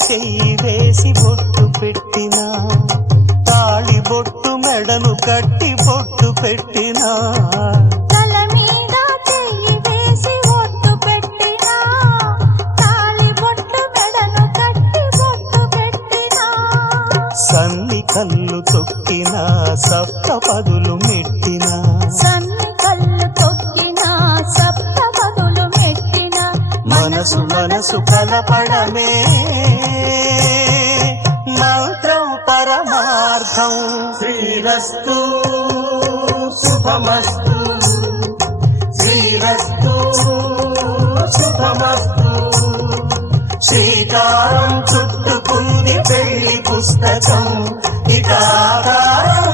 చెయ్యి వేసి బొట్టు పెట్టినా, తాళి బొట్టు మెడను కట్టి బొట్టు పెట్టినా, తల మీద చెయ్యి వేసి బొట్టు పెట్టినా, తాళి బొట్టు మెడను కట్టి బొట్టు పెట్టినా, సన్ని కళ్ళు తొక్కినా సప్త పదులు మెట్టినా, సన్ని కళ్ళు తొక్కినా సప్త పదులు మెట్టినా, మనసు మనసు కలపడమే మంత్రం పరమార్థం. శ్రీరస్తు శుభమస్తు, శ్రీరస్తు శుభమస్తు. శ్రీకారం చుట్టుకుంది పెళ్లి పుస్తకం, ఇక ఆకారం